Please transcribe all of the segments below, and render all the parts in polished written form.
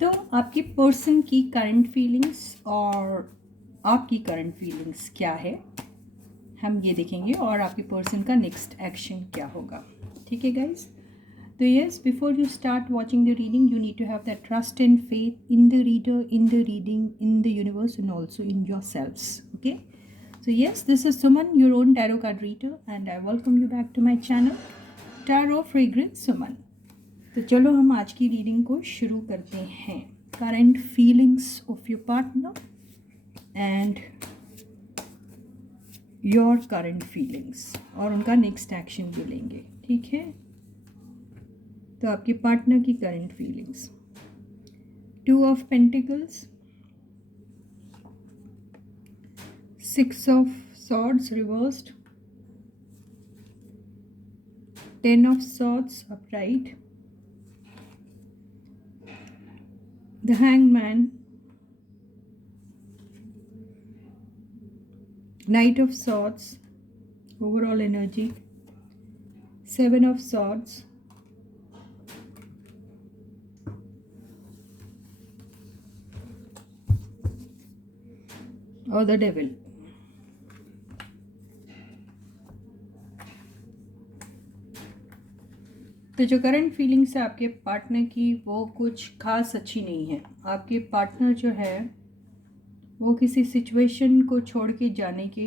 तो आपकी पर्सन की करंट फीलिंग्स और आपकी करंट फीलिंग्स क्या है, हम ये देखेंगे, और आपकी पर्सन का नेक्स्ट एक्शन क्या होगा। ठीक है गाइस। तो yes, before you start watching the reading you need to have that trust and faith in the reader, in the reading, in the universe and also in your selves. Okay, so yes, this is Suman, your own tarot card reader, and I welcome you back to my channel, Tarot Fragrance Suman. तो चलो हम आज की reading को शुरू करते हैं। Current feelings of your partner and your current feelings, और उनका नेक्स्ट एक्शन भी लेंगे। ठीक है, तो आपके पार्टनर की current feelings. 2 of pentacles, 6 of swords reversed, 10 of swords upright, the hanged man, knight of swords, overall energy, 7 of swords, or the devil. तो जो करंट फीलिंग्स है आपके पार्टनर की वो कुछ खास अच्छी नहीं है। आपके पार्टनर जो है वो किसी सिचुएशन को छोड़ के जाने के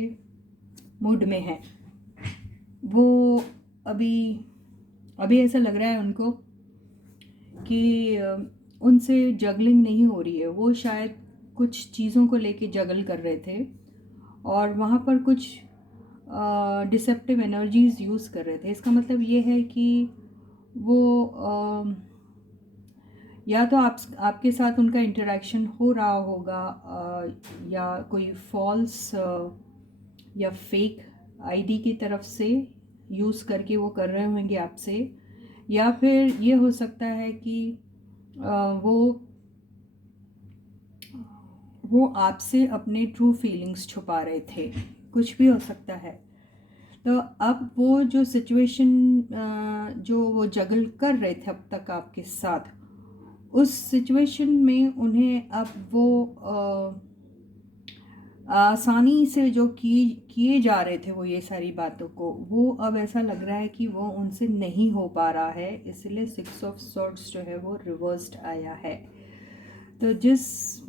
मूड में है। वो अभी ऐसा लग रहा है उनको कि उनसे जगलिंग नहीं हो रही है। वो शायद कुछ चीज़ों को लेके जगल कर रहे थे और वहाँ पर कुछ डिसेप्टिव एनर्जीज़ यूज़ कर रहे थे। इसका मतलब ये है कि वो या तो आपके साथ उनका इंटरेक्शन हो रहा होगा या कोई फॉल्स या फेक आईडी की तरफ से यूज़ करके वो कर रहे होंगे आपसे, या फिर ये हो सकता है कि वो आपसे अपने ट्रू फीलिंग्स छुपा रहे थे। कुछ भी हो सकता है। तो अब वो जो सिचुएशन जो वो जगल कर रहे थे अब तक आपके साथ, उस सिचुएशन में उन्हें अब वो आसानी से जो किए जा रहे थे वो ये सारी बातों को, वो अब ऐसा लग रहा है कि वो उनसे नहीं हो पा रहा है। इसलिए 6 ऑफ सॉर्ड्स जो है वो रिवर्स्ड आया है। तो जिस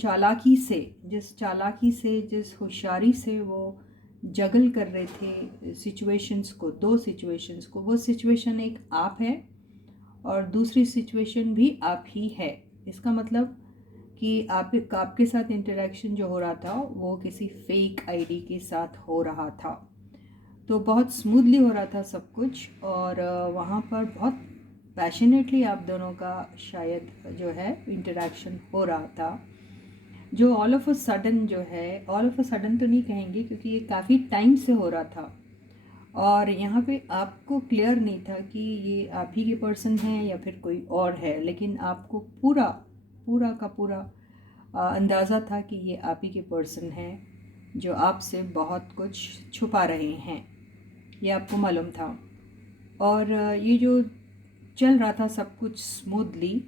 चालाकी से, जिस होशियारी से वो जगल कर रहे थे सिचुएशंस को, 2 सिचुएशंस को, वो सिचुएशन एक आप है और दूसरी सिचुएशन भी आप ही है। इसका मतलब कि आपके साथ इंटरेक्शन जो हो रहा था वो किसी फेक आईडी के साथ हो रहा था। तो बहुत स्मूथली हो रहा था सब कुछ, और वहाँ पर बहुत पैशनेटली आप दोनों का शायद जो है इंटरेक्शन हो रहा था, जो ऑल ऑफ अ सडन तो नहीं कहेंगे क्योंकि ये काफ़ी टाइम से हो रहा था। और यहाँ पे आपको क्लियर नहीं था कि ये आप ही के पर्सन हैं या फिर कोई और है, लेकिन आपको पूरा का पूरा अंदाज़ा था कि ये आप ही के पर्सन हैं जो आपसे बहुत कुछ छुपा रहे हैं। ये आपको मालूम था। और ये जो चल रहा था सब कुछ स्मूथली,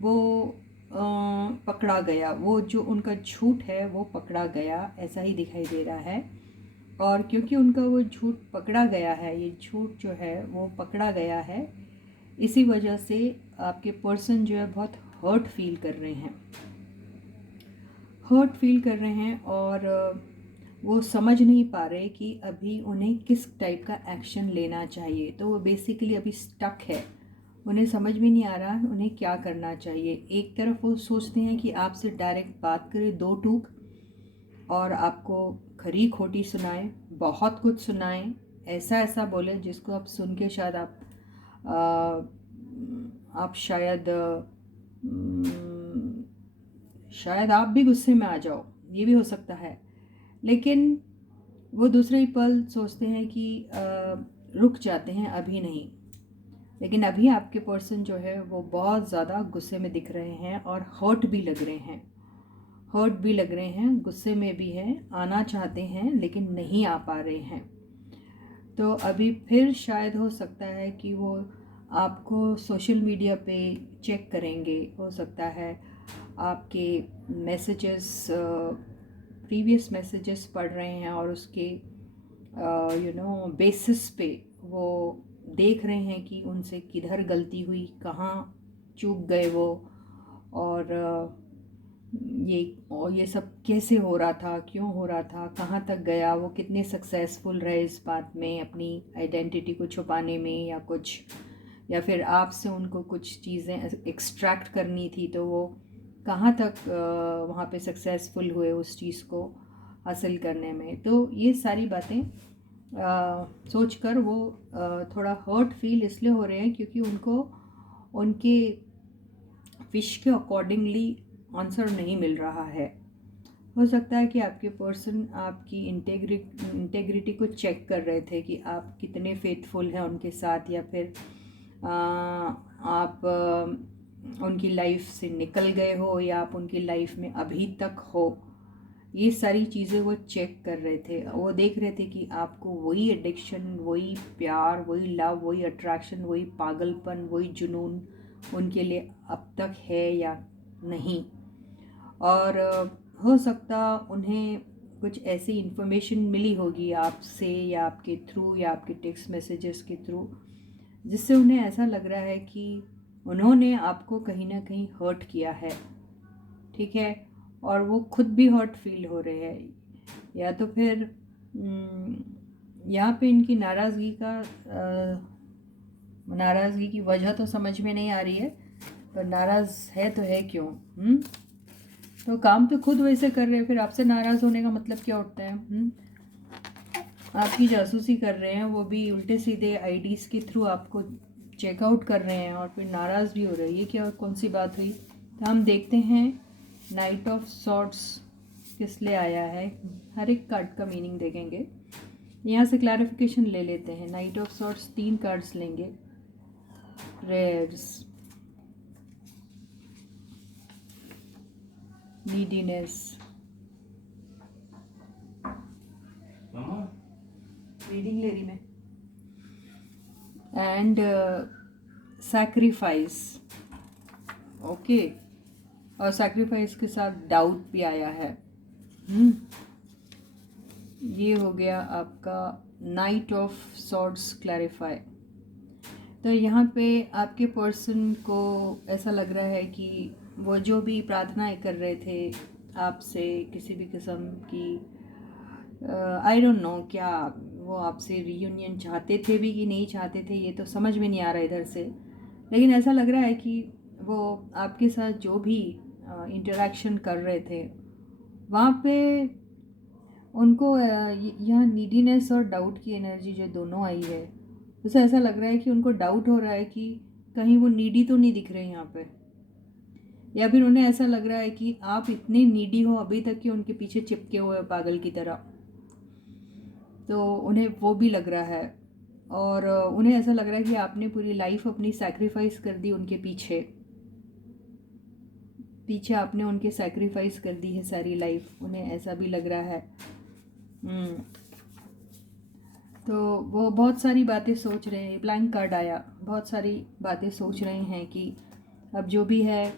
वो पकड़ा गया। वो जो उनका झूठ है वो पकड़ा गया, ऐसा ही दिखाई दे रहा है। और क्योंकि उनका वो झूठ पकड़ा गया है, ये झूठ जो है वो पकड़ा गया है, इसी वजह से आपके पर्सन जो है बहुत हर्ट फील कर रहे हैं। और वो समझ नहीं पा रहे कि अभी उन्हें किस टाइप का एक्शन लेना चाहिए। तो वो बेसिकली अभी स्टक है। उन्हें समझ में नहीं आ रहा है उन्हें क्या करना चाहिए। एक तरफ वो सोचते हैं कि आपसे डायरेक्ट बात करें, 2 टूक, और आपको खरी खोटी सुनाएं, बहुत कुछ सुनाएं, ऐसा बोले जिसको आप सुन के शायद आप शायद आप भी गुस्से में आ जाओ, ये भी हो सकता है। लेकिन वो दूसरे ही पल सोचते हैं कि रुक जाते हैं, अभी नहीं। लेकिन अभी आपके पर्सन जो है वो बहुत ज़्यादा गुस्से में दिख रहे हैं और हर्ट भी लग रहे हैं, गुस्से में भी हैं, आना चाहते हैं लेकिन नहीं आ पा रहे हैं। तो अभी फिर शायद हो सकता है कि वो आपको सोशल मीडिया पे चेक करेंगे, हो सकता है आपके मैसेजेस, प्रीवियस मैसेजेस पढ़ रहे हैं और उसके बेसिस पे वो देख रहे हैं कि उनसे किधर गलती हुई, कहाँ चूक गए वो, और ये सब कैसे हो रहा था, क्यों हो रहा था, कहाँ तक गया, वो कितने सक्सेसफुल रहे इस बात में, अपनी आइडेंटिटी को छुपाने में, या कुछ, या फिर आपसे उनको कुछ चीज़ें एक्सट्रैक्ट करनी थी तो वो कहाँ तक वहाँ पे सक्सेसफुल हुए उस चीज़ को हासिल करने में। तो ये सारी बातें सोच कर वो थोड़ा हर्ट फील इसलिए हो रहे हैं क्योंकि उनको उनके विश के अकॉर्डिंगली आंसर नहीं मिल रहा है। हो सकता है कि आपके पर्सन आपकी इंटेग्रिटी को चेक कर रहे थे कि आप कितने फेथफुल हैं उनके साथ, या फिर आप उनकी लाइफ से निकल गए हो, या आप उनकी लाइफ में अभी तक हो। ये सारी चीज़ें वो चेक कर रहे थे। वो देख रहे थे कि आपको वही एडिक्शन, वही प्यार, वही लव, वही अट्रैक्शन, वही पागलपन, वही जुनून उनके लिए अब तक है या नहीं। और हो सकता उन्हें कुछ ऐसी इन्फॉर्मेशन मिली होगी आपसे, या आपके थ्रू, या आपके टेक्स्ट मैसेजेस के थ्रू, जिससे उन्हें ऐसा लग रहा है कि उन्होंने आपको कहीं ना कहीं हर्ट किया है, ठीक है, और वो खुद भी हर्ट फील हो रहे हैं। या तो फिर यहाँ पे इनकी नाराज़गी की वजह तो समझ में नहीं आ रही है, पर नाराज़ है तो है क्यों? तो काम तो खुद वैसे कर रहे हैं, फिर आपसे नाराज़ होने का मतलब क्या होता है? आपकी जासूसी कर रहे हैं, वो भी उल्टे सीधे आईडीज़ के थ्रू आपको चेकआउट कर रहे हैं, और फिर नाराज़ भी हो रहे हैं। ये क्या, कौन सी बात हुई? तो हम देखते हैं नाइट ऑफ सॉर्ट्स किस लिए आया है। हर एक कार्ड का मीनिंग देखेंगे, यहाँ से क्लैरिफिकेशन ले लेते हैं। नाइट ऑफ सॉर्ट्स 3 कार्ड्स लेंगे। प्रेयर्स, नीडीनेस, रीडिंग ले रही मैं, एंड सैक्रिफाइस। ओके, और सैक्रिफाइस के साथ डाउट भी आया है। ये हो गया आपका नाइट ऑफ सॉर्ड्स क्लैरिफाई। तो यहाँ पे आपके पर्सन को ऐसा लग रहा है कि वो जो भी प्रार्थनाएं कर रहे थे आपसे, किसी भी किस्म की, आई डोंट नो क्या वो आपसे रीयूनियन चाहते थे भी कि नहीं चाहते थे, ये तो समझ में नहीं आ रहा इधर से। लेकिन ऐसा लग रहा है कि वो आपके साथ जो भी इंटरेक्शन कर रहे थे वहाँ पे उनको यहाँ नीडीनेस और डाउट की एनर्जी जो दोनों आई है, उसे ऐसा लग रहा है कि उनको डाउट हो रहा है कि कहीं वो नीडी तो नहीं दिख रहे यहाँ पे, या फिर उन्हें ऐसा लग रहा है कि आप इतने नीडी हो अभी तक कि उनके पीछे चिपके हुए पागल की तरह। तो उन्हें वो भी लग रहा है, और उन्हें ऐसा लग रहा है कि आपने पूरी लाइफ अपनी सैक्रिफाइस कर दी उनके पीछे आपने उनके सैक्रिफाइस कर दी है सारी लाइफ, उन्हें ऐसा भी लग रहा है। तो वो बहुत सारी बातें सोच रहे हैं। ब्लैंक कार्ड आया, बहुत सारी बातें सोच रहे हैं कि अब जो भी है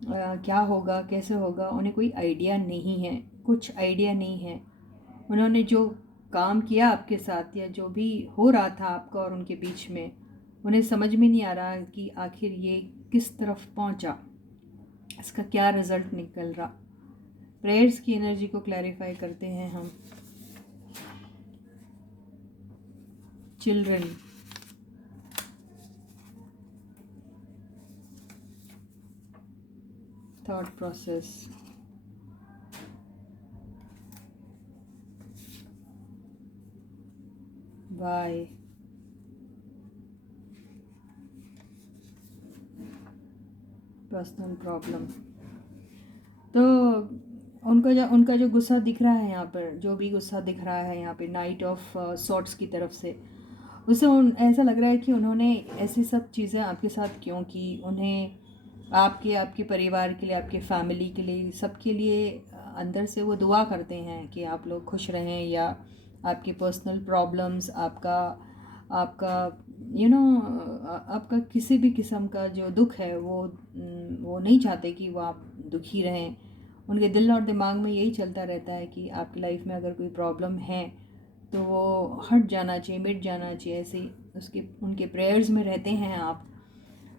क्या होगा, कैसे होगा, उन्हें कोई आइडिया नहीं है, कुछ आइडिया नहीं है। उन्होंने जो काम किया आपके साथ, या जो भी हो रहा था आपका और उनके बीच में, उन्हें समझ में नहीं आ रहा कि आखिर ये किस तरफ पहुंचा, इसका क्या रिज़ल्ट निकल रहा। प्रेयर्स की एनर्जी को क्लैरिफाई करते हैं हम। Children, thought process, why, personal problem. तो उनका जो गुस्सा दिख रहा है यहाँ पर, जो भी गुस्सा दिख रहा है यहाँ पे नाइट ऑफ सॉर्ट्स की तरफ से, उससे ऐसा लग रहा है कि उन्होंने ऐसी सब चीज़ें आपके साथ क्यों की। उन्हें आपके परिवार के लिए, आपके फैमिली के लिए, सबके लिए अंदर से वो दुआ करते हैं कि आप लोग खुश रहें, या आपके पर्सनल प्रॉब्लम्स, आपका आपका किसी भी किस्म का जो दुख है वो नहीं चाहते कि वो आप दुखी रहें। उनके दिल और दिमाग में यही चलता रहता है कि आपकी लाइफ में अगर कोई प्रॉब्लम है तो वो हट जाना चाहिए, मिट जाना चाहिए। ऐसे ही उनके प्रेयर्स में रहते हैं आप,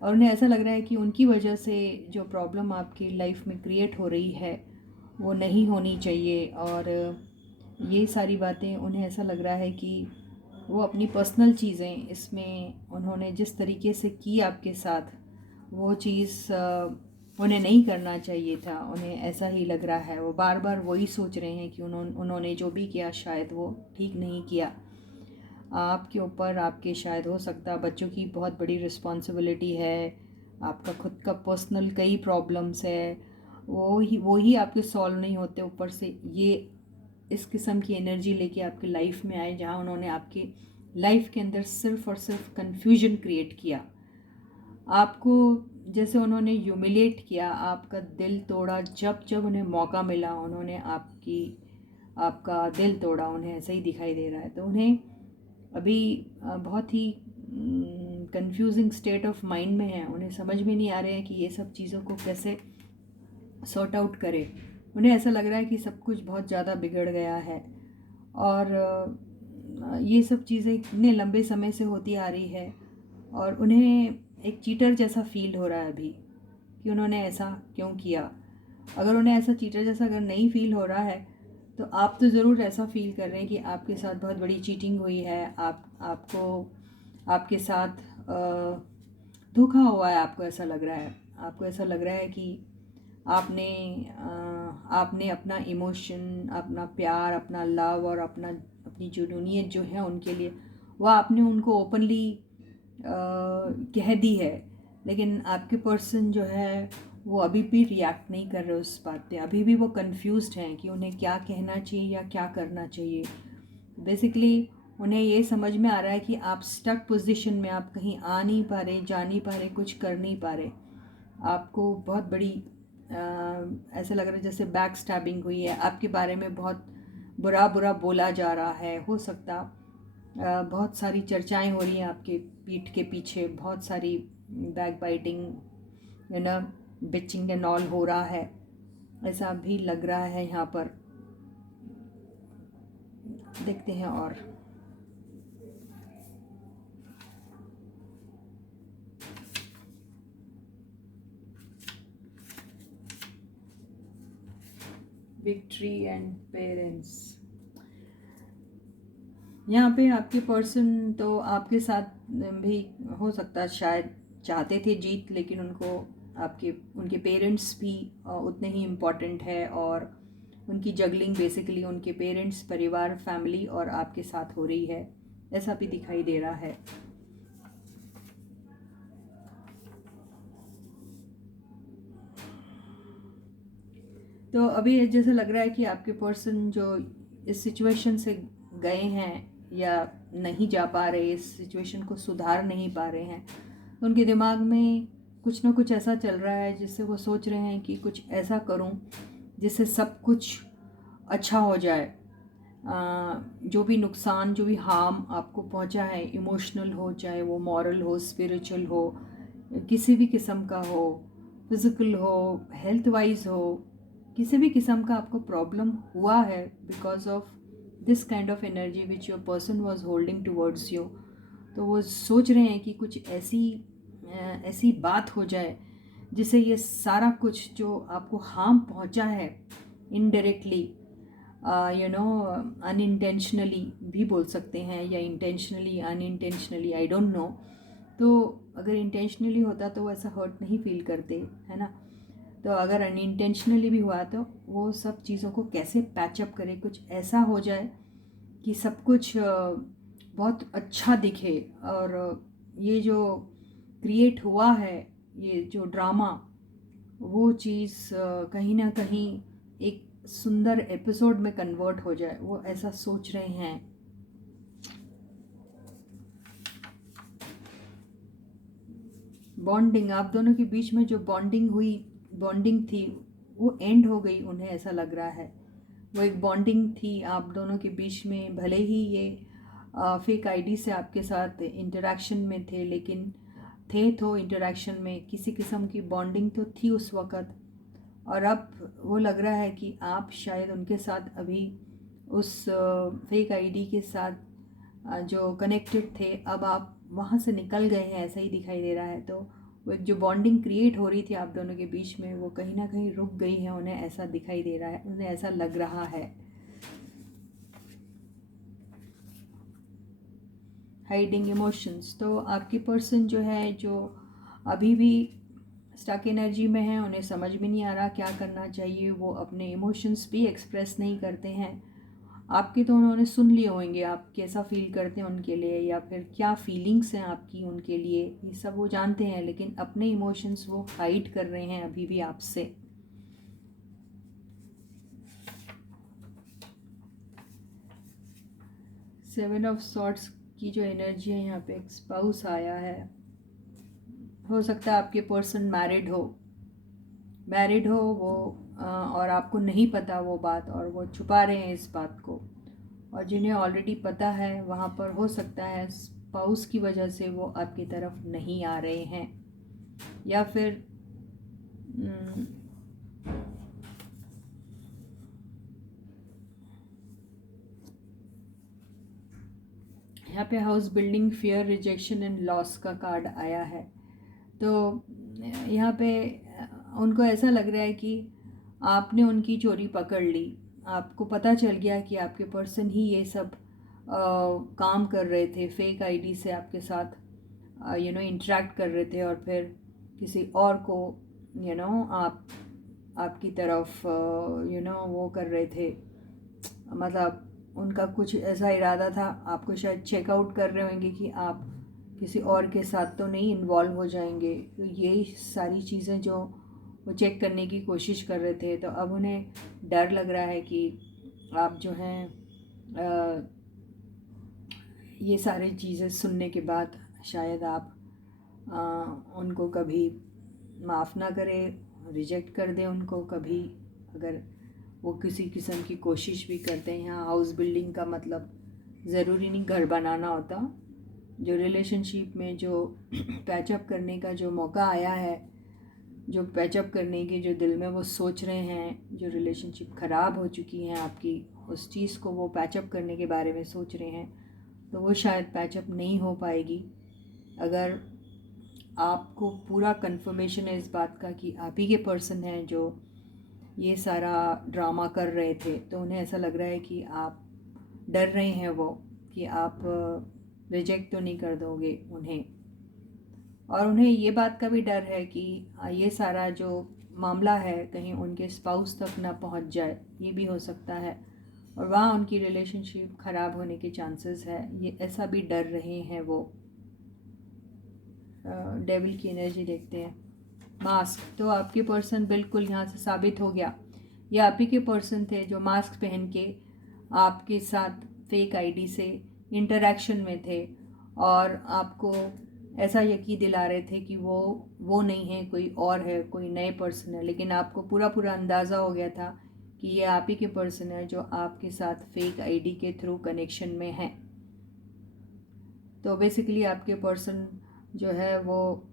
और उन्हें ऐसा लग रहा है कि उनकी वजह से जो प्रॉब्लम आपकी लाइफ में क्रिएट हो रही है वो नहीं होनी चाहिए। और ये सारी बातें उन्हें ऐसा लग रहा है कि वो अपनी पर्सनल चीज़ें इसमें उन्होंने जिस तरीके से की आपके साथ, वो चीज़ उन्हें नहीं करना चाहिए था। उन्हें ऐसा ही लग रहा है, वो बार बार वही सोच रहे हैं कि उन्होंने जो भी किया शायद वो ठीक नहीं किया। आपके ऊपर आपके शायद हो सकता बच्चों की बहुत बड़ी रिस्पॉन्सिबिलिटी है, आपका खुद का पर्सनल कई प्रॉब्लम्स है, वो ही आपके सॉल्व नहीं होते। ऊपर से ये इस किस्म की एनर्जी लेके आपकी लाइफ में आए जहाँ उन्होंने आपकी लाइफ के अंदर सिर्फ और सिर्फ कन्फ्यूजन क्रिएट किया। आपको जैसे उन्होंने ह्यूमिलेट किया, आपका दिल तोड़ा। जब जब उन्हें मौका मिला उन्होंने आपका दिल तोड़ा। उन्हें ऐसा ही दिखाई दे रहा है। तो उन्हें अभी बहुत ही कंफ्यूजिंग स्टेट ऑफ माइंड में है। उन्हें समझ में नहीं आ रहे हैं कि ये सब चीज़ों को कैसे सॉर्ट आउट करें। उन्हें ऐसा लग रहा है कि सब कुछ बहुत ज़्यादा बिगड़ गया है, और ये सब चीज़ें इतने लंबे समय से होती आ रही है, और उन्हें एक चीटर जैसा फील हो रहा है अभी कि उन्होंने ऐसा क्यों किया। अगर उन्हें ऐसा चीटर जैसा अगर नहीं फील हो रहा है तो आप तो ज़रूर ऐसा फील कर रहे हैं कि आपके साथ बहुत बड़ी चीटिंग हुई है, आपको आपके साथ धोखा हुआ है। आपको ऐसा लग रहा है, आपको ऐसा लग रहा है कि आपने अपना इमोशन, अपना प्यार, अपना लव और अपनी जुनूनियत जो है उनके लिए, वह आपने उनको ओपनली कह दी है। लेकिन आपके पर्सन जो है वो अभी भी रिएक्ट नहीं कर रहे उस बात पे। अभी भी वो कंफ्यूज्ड हैं कि उन्हें क्या कहना चाहिए या क्या करना चाहिए। बेसिकली उन्हें ये समझ में आ रहा है कि आप स्टक पोजीशन में, आप कहीं आ नहीं पा रहे, जा नहीं पा रहे, कुछ कर नहीं पा रहे। आपको बहुत बड़ी ऐसा लग रहा है जैसे बैक स्टैबिंग हुई है, आपके बारे में बहुत बुरा बुरा बोला जा रहा है। हो सकता बहुत सारी चर्चाएं हो रही हैं आपके पीठ के पीछे, बहुत सारी back biting, bitching and all हो रहा है। ऐसा भी लग रहा है यहाँ पर। देखते हैं और विक्ट्री एंड पेरेंट्स। यहाँ पे आपके पर्सन तो आपके साथ भी हो सकता है शायद चाहते थे जीत, लेकिन उनके पेरेंट्स भी उतने ही इम्पॉर्टेंट है, और उनकी जगलिंग बेसिकली उनके पेरेंट्स, परिवार, फैमिली और आपके साथ हो रही है। ऐसा भी दिखाई दे रहा है। तो अभी जैसे लग रहा है कि आपके पर्सन जो इस सिचुएशन से गए हैं या नहीं जा पा रहे, इस सिचुएशन को सुधार नहीं पा रहे हैं, तो उनके दिमाग में कुछ ना कुछ ऐसा चल रहा है जिससे वो सोच रहे हैं कि कुछ ऐसा करूं जिससे सब कुछ अच्छा हो जाए। जो भी नुकसान, जो भी हार्म आपको पहुंचा है, इमोशनल हो, चाहे वो मॉरल हो, स्पिरिचुअल हो, किसी भी किस्म का हो, फिज़िकल हो, हेल्थ वाइज हो, किसी भी किस्म का आपको प्रॉब्लम हुआ है because of this kind of energy which your person was holding towards you. तो वो सोच रहे हैं कि कुछ ऐसी बात हो जाए जिससे ये सारा कुछ जो आपको हार्म पहुंचा है इनडायरेक्टली, अनइंटेंशनली भी बोल सकते हैं, या intentionally, unintentionally, I don't know. तो अगर इंटेंशनली होता तो वो ऐसा हर्ट नहीं फील करते, है ना। तो अगर अनइंटेंशनली भी हुआ तो वो सब चीज़ों को कैसे पैचअप करे, कुछ ऐसा हो जाए कि सब कुछ बहुत अच्छा दिखे। और ये जो क्रिएट हुआ है, ये जो ड्रामा, वो चीज़ कहीं ना कहीं एक सुंदर एपिसोड में कन्वर्ट हो जाए, वो ऐसा सोच रहे हैं। बॉन्डिंग, आप दोनों के बीच में जो बॉन्डिंग थी वो एंड हो गई, उन्हें ऐसा लग रहा है। वो एक बॉन्डिंग थी आप दोनों के बीच में, भले ही ये फेक आईडी से आपके साथ इंटरेक्शन में थे, लेकिन थे तो इंटरेक्शन में किसी किस्म की बॉन्डिंग तो थी उस वक़्त, और अब वो लग रहा है कि आप शायद उनके साथ अभी उस फेक आईडी के साथ जो कनेक्टेड थे, अब आप वहाँ से निकल गए हैं, ऐसा ही दिखाई दे रहा है। तो वो एक जो बॉन्डिंग क्रिएट हो रही थी आप दोनों के बीच में, वो कहीं ना कहीं रुक गई है, उन्हें ऐसा दिखाई दे रहा है, उन्हें ऐसा लग रहा है। हाइडिंग इमोशंस, तो आपकी पर्सन जो है, जो अभी भी स्टक एनर्जी में है, उन्हें समझ में नहीं आ रहा क्या करना चाहिए, वो अपने इमोशंस भी एक्सप्रेस नहीं करते हैं। आपके तो उन्होंने सुन लिए होंगे आप कैसा फील करते हैं उनके लिए, या फिर क्या फीलिंग्स हैं आपकी उनके लिए, ये सब वो जानते हैं, लेकिन अपने इमोशंस वो हाइड कर रहे हैं अभी भी आपसे। सेवन ऑफ सॉर्ड्स की जो एनर्जी है यहाँ पे, एक स्पाउस आया है। हो सकता है आपके पर्सन मैरिड हो वो, और आपको नहीं पता वो बात, और वो छुपा रहे हैं इस बात को। और जिन्हें ऑलरेडी पता है, वहाँ पर हो सकता है स्पाउस की वजह से वो आपकी तरफ नहीं आ रहे हैं, या फिर यहाँ पे house building, fear, rejection and loss का कार्ड आया है। तो यहाँ पे उनको ऐसा लग रहा है कि आपने उनकी चोरी पकड़ ली, आपको पता चल गया कि आपके पर्सन ही ये सब काम कर रहे थे, फेक आईडी से आपके साथ इंटरेक्ट कर रहे थे, और फिर किसी और को आपकी तरफ वो कर रहे थे, मतलब उनका कुछ ऐसा इरादा था, आपको शायद चेकआउट कर रहे होंगे कि आप किसी और के साथ तो नहीं इन्वॉल्व हो जाएंगे। तो यही सारी चीज़ें जो वो चेक करने की कोशिश कर रहे थे। तो अब उन्हें डर लग रहा है कि आप जो हैं ये सारी चीज़ें सुनने के बाद शायद आप उनको कभी माफ़ ना करें, रिजेक्ट कर दें उनको कभी, अगर वो किसी किस्म की कोशिश भी करते हैं। यहाँ हाउस बिल्डिंग का मतलब ज़रूरी नहीं घर बनाना होता। जो रिलेशनशिप में जो पैचअप करने का जो मौका आया है, जो पैचअप करने की जो दिल में वो सोच रहे हैं, जो रिलेशनशिप ख़राब हो चुकी हैं आपकी, उस चीज़ को वो पैचअप करने के बारे में सोच रहे हैं, तो वो शायद पैचअप नहीं हो पाएगी। अगर आपको पूरा कंफर्मेशन है इस बात का कि आप ही के पर्सन हैं जो ये सारा ड्रामा कर रहे थे, तो उन्हें ऐसा लग रहा है कि आप डर रहे हैं वो, कि आप रिजेक्ट तो नहीं कर दोगे उन्हें। और उन्हें ये बात का भी डर है कि ये सारा जो मामला है कहीं उनके स्पाउस तक ना पहुंच जाए, ये भी हो सकता है, और वहाँ उनकी रिलेशनशिप ख़राब होने के चांसेस है, ये ऐसा भी डर रहे हैं वो। डेविल की एनर्जी देखते हैं। मास्क, तो आपके पर्सन बिल्कुल यहाँ से साबित हो गया, ये आप ही के पर्सन थे जो मास्क पहन के आपके साथ फेक आईडी से इंटरेक्शन में थे, और आपको ऐसा यकीन दिला रहे थे कि वो नहीं है, कोई और है, कोई नए पर्सन है, लेकिन आपको पूरा अंदाज़ा हो गया था कि ये आप ही के पर्सन है जो आपके साथ फेक आईडी के थ्रू कनेक्शन में है। तो बेसिकली आपके पर्सन जो है वो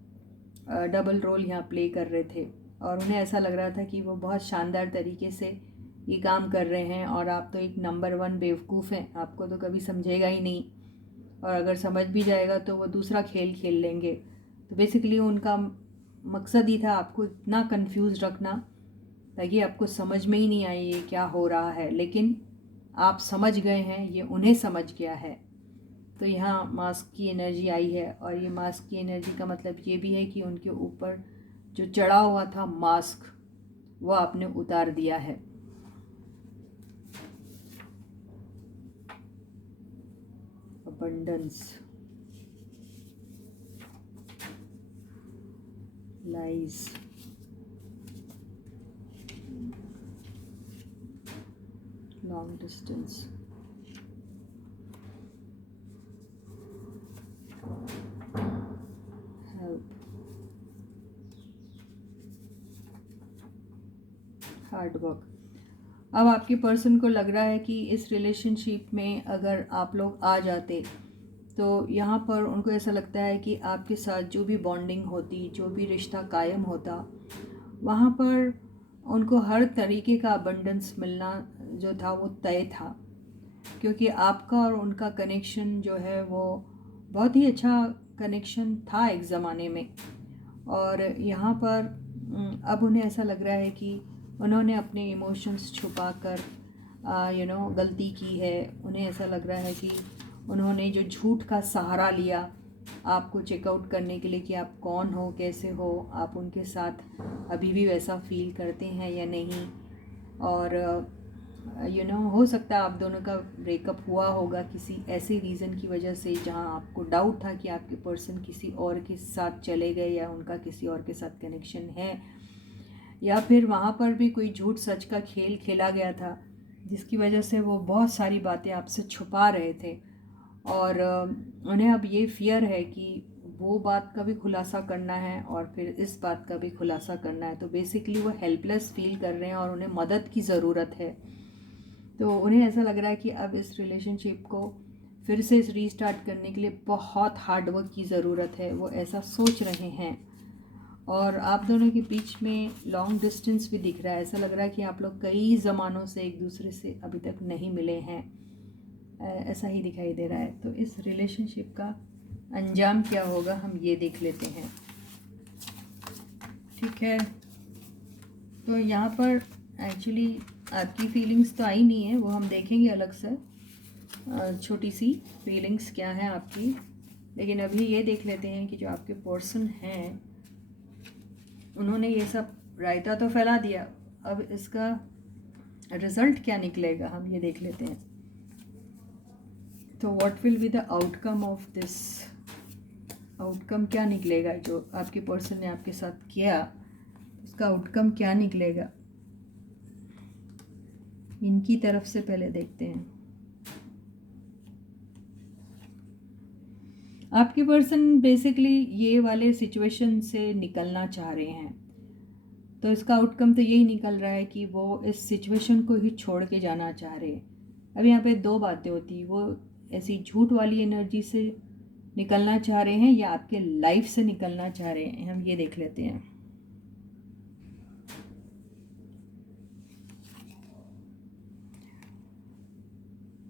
डबल रोल यहाँ प्ले कर रहे थे, और उन्हें ऐसा लग रहा था कि वो बहुत शानदार तरीके से ये काम कर रहे हैं, और आप तो एक नंबर 1 बेवकूफ़ हैं, आपको तो कभी समझेगा ही नहीं, और अगर समझ भी जाएगा तो वो दूसरा खेल खेल लेंगे। तो बेसिकली उनका मकसद ही था आपको इतना कंफ्यूज रखना ताकि आपको समझ में ही नहीं आए ये क्या हो रहा है, लेकिन आप समझ गए हैं, ये उन्हें समझ गया है। तो यहाँ मास्क की एनर्जी आई है, और ये मास्क की एनर्जी का मतलब ये भी है कि उनके ऊपर जो चढ़ा हुआ था मास्क, वो आपने उतार दिया है। Abundance, lies, long distance, help, hard work. अब आपके पर्सन को लग रहा है कि इस रिलेशनशिप में अगर आप लोग आ जाते तो यहाँ पर उनको ऐसा लगता है कि आपके साथ जो भी बॉन्डिंग होती, जो भी रिश्ता कायम होता, वहाँ पर उनको हर तरीके का अबंडेंस मिलना जो था वो तय था, क्योंकि आपका और उनका कनेक्शन जो है वो बहुत ही अच्छा कनेक्शन था एक ज़माने में। और यहाँ पर अब उन्हें ऐसा लग रहा है कि उन्होंने अपने इमोशंस छुपा कर गलती की है। उन्हें ऐसा लग रहा है कि उन्होंने जो झूठ का सहारा लिया आपको चेकआउट करने के लिए कि आप कौन हो, कैसे हो, आप उनके साथ अभी भी वैसा फील करते हैं या नहीं। और हो सकता है आप दोनों का ब्रेकअप हुआ होगा किसी ऐसे रीज़न की वजह से जहां आपको डाउट था कि आपके पर्सन किसी और के साथ चले गए या उनका किसी और के साथ कनेक्शन है, या फिर वहाँ पर भी कोई झूठ सच का खेल खेला गया था जिसकी वजह से वो बहुत सारी बातें आपसे छुपा रहे थे। और उन्हें अब ये फियर है कि वो बात का भी खुलासा करना है और फिर इस बात का भी खुलासा करना है। तो बेसिकली वो हेल्पलेस फील कर रहे हैं और उन्हें मदद की ज़रूरत है। तो उन्हें ऐसा लग रहा है कि अब इस रिलेशनशिप को फिर से रीस्टार्ट करने के लिए बहुत हार्ड वर्क की ज़रूरत है, वो ऐसा सोच रहे हैं। और आप दोनों के बीच में लॉन्ग डिस्टेंस भी दिख रहा है। ऐसा लग रहा है कि आप लोग कई ज़मानों से एक दूसरे से अभी तक नहीं मिले हैं, ऐसा ही दिखाई दे रहा है। तो इस रिलेशनशिप का अंजाम क्या होगा हम ये देख लेते हैं, ठीक है। तो यहाँ पर एक्चुअली आपकी फीलिंग्स तो आई नहीं है, वो हम देखेंगे अलग से, छोटी सी फीलिंग्स क्या है आपकी। लेकिन अभी ये देख लेते हैं कि जो आपके पर्सन हैं उन्होंने ये सब रायता तो फैला दिया, अब इसका रिज़ल्ट क्या निकलेगा हम ये देख लेते हैं। तो what will be the outcome of this, outcome क्या निकलेगा जो आपके पर्सन ने आपके साथ किया, उसका आउटकम क्या निकलेगा इनकी तरफ से पहले देखते हैं। आपके पर्सन बेसिकली ये वाले सिचुएशन से निकलना चाह रहे हैं, तो इसका आउटकम तो यही निकल रहा है कि वो इस सिचुएशन को ही छोड़ के जाना चाह रहे हैं। अब यहाँ पे दो बातें होती, वो ऐसी झूठ वाली एनर्जी से निकलना चाह रहे हैं या आपके लाइफ से निकलना चाह रहे हैं, हम ये देख लेते हैं।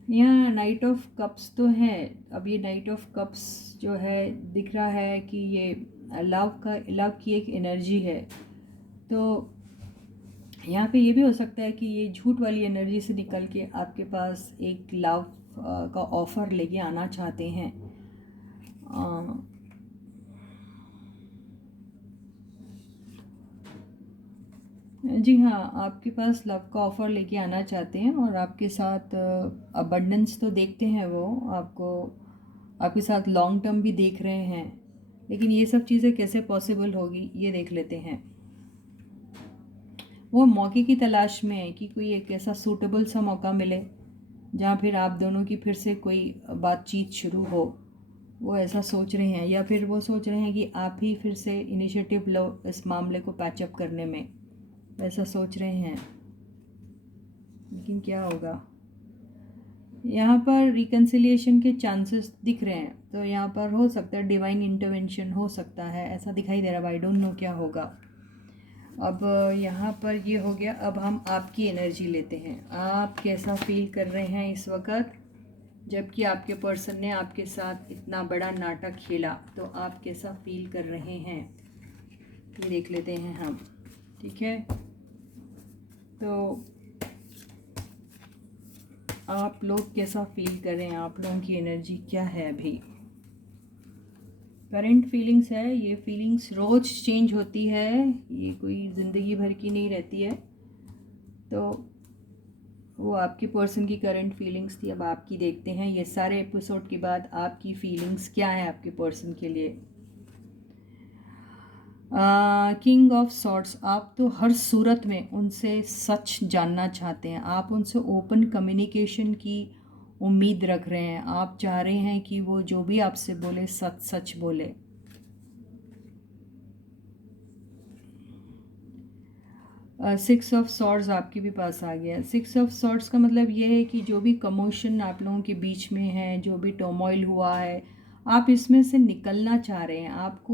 यहाँ नाइट ऑफ कप्स तो है। अब ये नाइट ऑफ कप्स जो है दिख रहा है कि ये लव की एक एनर्जी है। तो यहाँ पे ये भी हो सकता है कि ये झूठ वाली एनर्जी से निकल के आपके पास एक लव का ऑफ़र लेके आना चाहते हैं। जी हाँ, आपके पास लव का ऑफ़र लेके आना चाहते हैं और आपके साथ अबंडेंस तो देखते हैं, वो आपको आपके साथ लॉन्ग टर्म भी देख रहे हैं। लेकिन ये सब चीज़ें कैसे पॉसिबल होगी ये देख लेते हैं। वो मौके की तलाश में है कि कोई एक ऐसा सूटेबल सा मौका मिले जहाँ फिर आप दोनों की फिर से कोई बातचीत शुरू हो, वो ऐसा सोच रहे हैं। या फिर वो सोच रहे हैं कि आप ही फिर से इनिशिएटिव लो इस मामले को पैचअप करने में, ऐसा सोच रहे हैं। लेकिन क्या होगा, यहाँ पर रिकन्सिलिएशन के चांसेस दिख रहे हैं। तो यहाँ पर हो सकता है डिवाइन इंटरवेंशन हो सकता है, ऐसा दिखाई दे रहा है। आई डोंट नो क्या होगा। अब यहाँ पर ये हो गया। अब हम आपकी एनर्जी लेते हैं, आप कैसा फील कर रहे हैं इस वक्त, जबकि आपके पर्सन ने आपके साथ इतना बड़ा नाटक खेला, तो आप कैसा फील कर रहे हैं ये देख लेते हैं हम, ठीक है। तो आप लोग कैसा फील कर रहे हैं, आप लोगों की एनर्जी क्या है अभी, करंट फीलिंग्स है। ये फीलिंग्स रोज़ चेंज होती है, ये कोई ज़िंदगी भर की नहीं रहती है। तो वो आपके पर्सन की करंट फीलिंग्स थी, अब आपकी देखते हैं ये सारे एपिसोड के बाद आपकी फीलिंग्स क्या है आपके पर्सन के लिए। किंग ऑफ सॉर्ड्स, आप तो हर सूरत में उनसे सच जानना चाहते हैं, आप उनसे ओपन कम्युनिकेशन की उम्मीद रख रहे हैं। आप चाह रहे हैं कि वो जो भी आपसे बोले सच सच बोले। सिक्स ऑफ सॉर्ड्स आपके भी पास आ गया। सिक्स ऑफ सॉर्ड्स का मतलब ये है कि जो भी कमोशन आप लोगों के बीच में है, जो भी टर्मोइल हुआ है, आप इसमें से निकलना चाह रहे हैं। आप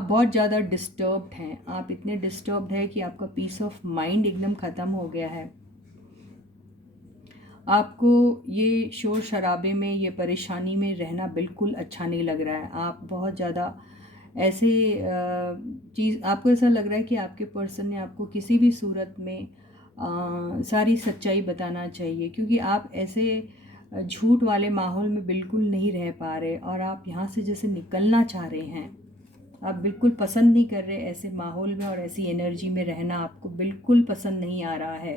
बहुत ज़्यादा डिस्टर्ब्ड हैं। आप इतने डिस्टर्ब्ड है कि आपका पीस ऑफ माइंड एकदम ख़त्म हो गया है। आपको ये शोर शराबे में, ये परेशानी में रहना बिल्कुल अच्छा नहीं लग रहा है। आप बहुत ज़्यादा ऐसे चीज़, आपको ऐसा लग रहा है कि आपके पर्सन ने आपको किसी भी सूरत में सारी सच्चाई बताना चाहिए, क्योंकि आप ऐसे झूठ वाले माहौल में बिल्कुल नहीं रह पा रहे और आप यहाँ से जैसे निकलना चाह रहे हैं। आप बिल्कुल पसंद नहीं कर रहे ऐसे माहौल में और ऐसी एनर्जी में रहना, आपको बिल्कुल पसंद नहीं आ रहा है।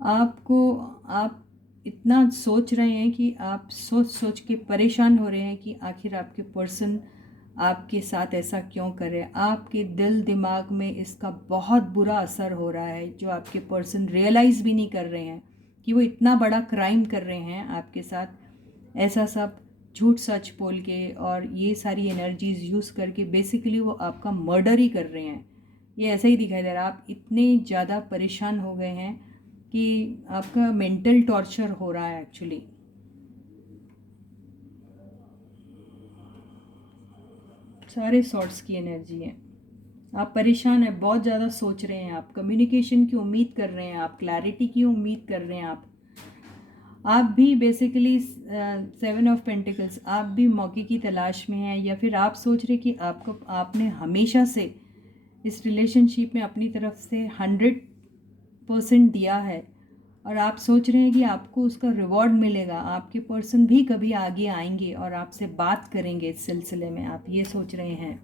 आप इतना सोच रहे हैं कि आप सोच सोच के परेशान हो रहे हैं कि आखिर आपके पर्सन आपके साथ ऐसा क्यों कर रहे हैं। आपके दिल दिमाग में इसका बहुत बुरा असर हो रहा है, जो आपके पर्सन रियलाइज़ भी नहीं कर रहे हैं कि वो इतना बड़ा क्राइम कर रहे हैं आपके साथ। ऐसा सब झूठ सच बोल के और ये सारी एनर्जीज़ यूज़ करके बेसिकली वो आपका मर्डर ही कर रहे हैं। ये ऐसा ही दिखाई दे रहा है। आप इतने ज़्यादा परेशान हो गए हैं कि आपका मेंटल टॉर्चर हो रहा है एक्चुअली। सारे सॉर्ट्स की एनर्जी है। आप परेशान हैं, बहुत ज़्यादा सोच रहे हैं, आप कम्युनिकेशन की उम्मीद कर रहे हैं, आप क्लैरिटी की उम्मीद कर रहे हैं। आप भी बेसिकली 7 ऑफ पेंटिकल्स, आप भी मौके की तलाश में हैं, या फिर आप सोच रहे कि आपने हमेशा से इस रिलेशनशिप में अपनी तरफ से 100% दिया है और आप सोच रहे हैं कि आपको उसका रिवॉर्ड मिलेगा। आपके पर्सन भी कभी आगे आएंगे और आपसे बात करेंगे इस सिलसिले में, आप ये सोच रहे हैं।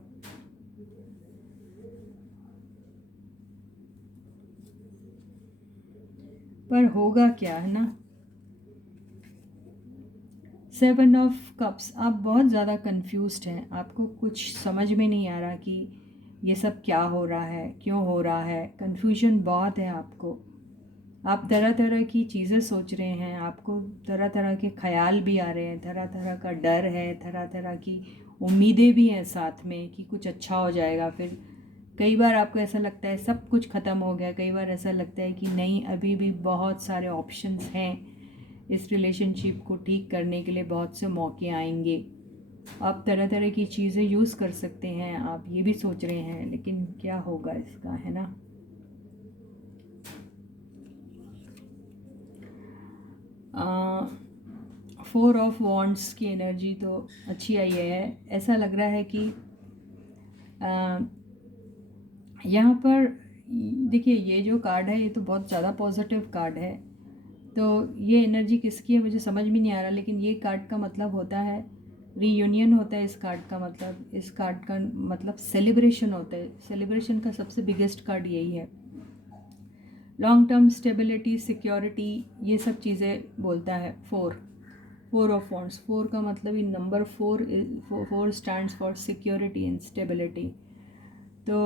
पर होगा क्या, है ना। 7 ऑफ कप्स, आप बहुत ज़्यादा कंफ्यूज्ड हैं। आपको कुछ समझ में नहीं आ रहा कि ये सब क्या हो रहा है, क्यों हो रहा है। कन्फ्यूजन बहुत है आपको। आप तरह तरह की चीज़ें सोच रहे हैं, आपको तरह तरह के ख्याल भी आ रहे हैं, तरह तरह का डर है, तरह तरह की उम्मीदें भी हैं साथ में कि कुछ अच्छा हो जाएगा। फिर कई बार आपको ऐसा लगता है सब कुछ ख़त्म हो गया, कई बार ऐसा लगता है कि नहीं, अभी भी बहुत सारे ऑप्शंस हैं। इस रिलेशनशिप को ठीक करने के लिए बहुत से मौके आएंगे। आप तरह तरह की चीज़ें यूज़ कर सकते हैं, आप ये भी सोच रहे हैं, लेकिन क्या होगा इसका, है ना। फोर ऑफ वॉन्ड्स की एनर्जी तो अच्छी आई है। ऐसा लग रहा है कि यहाँ पर देखिए, ये जो कार्ड है ये तो बहुत ज़्यादा पॉजिटिव कार्ड है। तो ये एनर्जी किसकी है मुझे समझ भी नहीं आ रहा, लेकिन ये कार्ड का मतलब होता है रीयूनियन होता है। इस कार्ड का मतलब, इस कार्ड का मतलब सेलिब्रेशन होता है। सेलिब्रेशन का सबसे बिगेस्ट कार्ड यही है। लॉन्ग टर्म स्टेबिलिटी, सिक्योरिटी, ये सब चीज़ें बोलता है फोर ऑफ वॉन्ड्स। फोर का मतलब, in number four stands for security and stability. तो